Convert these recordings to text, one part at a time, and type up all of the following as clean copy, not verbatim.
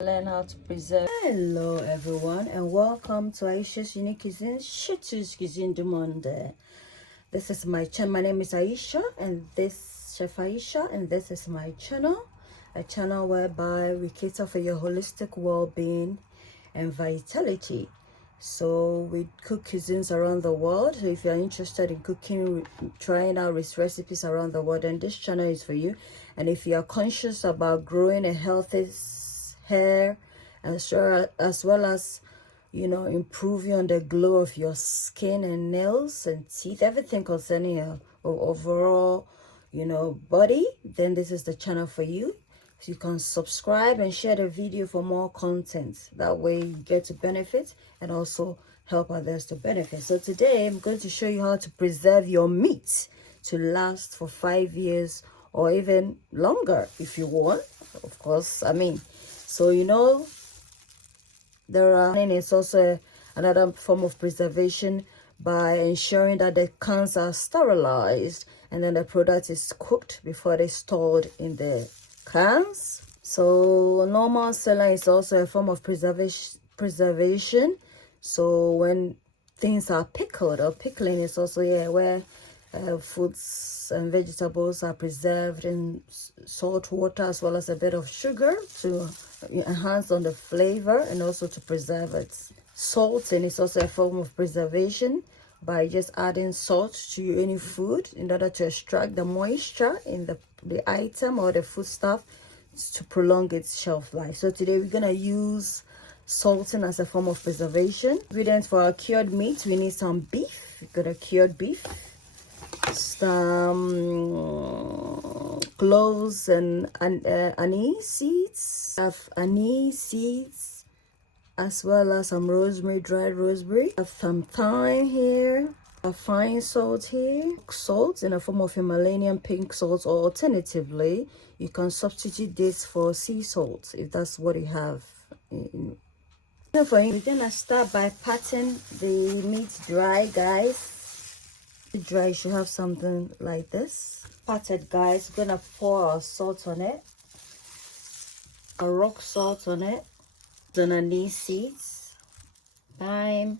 Learn how to preserve. Hello everyone and welcome to Ayesha's Unique Cuisine, Chitu's Cuisine du Monde. This is my channel. My name is Ayesha and this Chef Ayesha, and this is my channel, a channel whereby we cater for your holistic well-being and vitality. So we cook cuisines around the world. So if you're interested in cooking, trying out recipes around the world, then this channel is for you. And if you are conscious about growing a healthy hair, as well as, you know, improving on the glow of your skin and nails and teeth, everything concerning your overall, you know, body, then this is the channel for you. So you can subscribe and share the video for more content. That way you get to benefit and also help others to benefit. So today I'm going to show you how to preserve your meat to last for 5 years or even longer if you want, of course. So you know, it's also another form of preservation by ensuring that the cans are sterilized and then the product is cooked before they stored in the cans. So normal selling is also a form of preservation. So when things are pickled, or pickling is also where foods and vegetables are preserved in salt water as well as a bit of sugar to enhance on the flavor and also to preserve it. Salting is also a form of preservation by just adding salt to any food in order to extract the moisture in the item or the foodstuff to prolong its shelf life. So today we're gonna use salting as a form of preservation. Ingredients for our cured meat: we need some beef. We've got a cured beef, some cloves and anise seeds. I have anise seeds as well as some rosemary, dried rosemary. I have some thyme here, a fine salt here, salt in a form of Himalayan pink salt, or alternatively you can substitute this for sea salt if that's what you have. So we're gonna start by patting the meat dry, guys. Dry, you should have something like this. Patted, guys. We're gonna pour our salt on it, a rock salt on it, then anise seeds, thyme,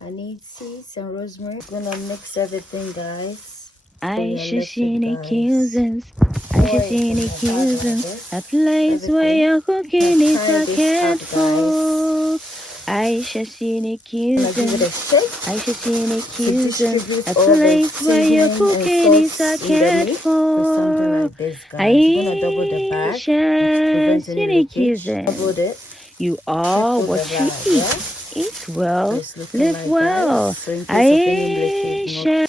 anise seeds, and rosemary. We're gonna mix everything, guys. Ayesha cuisines, a place where your cooking is a cared for. Ayesha cuisines, a place where your cooking is a cared for. Ayesha cuisines, you are what you eat. Eat well, live well. Ayesha.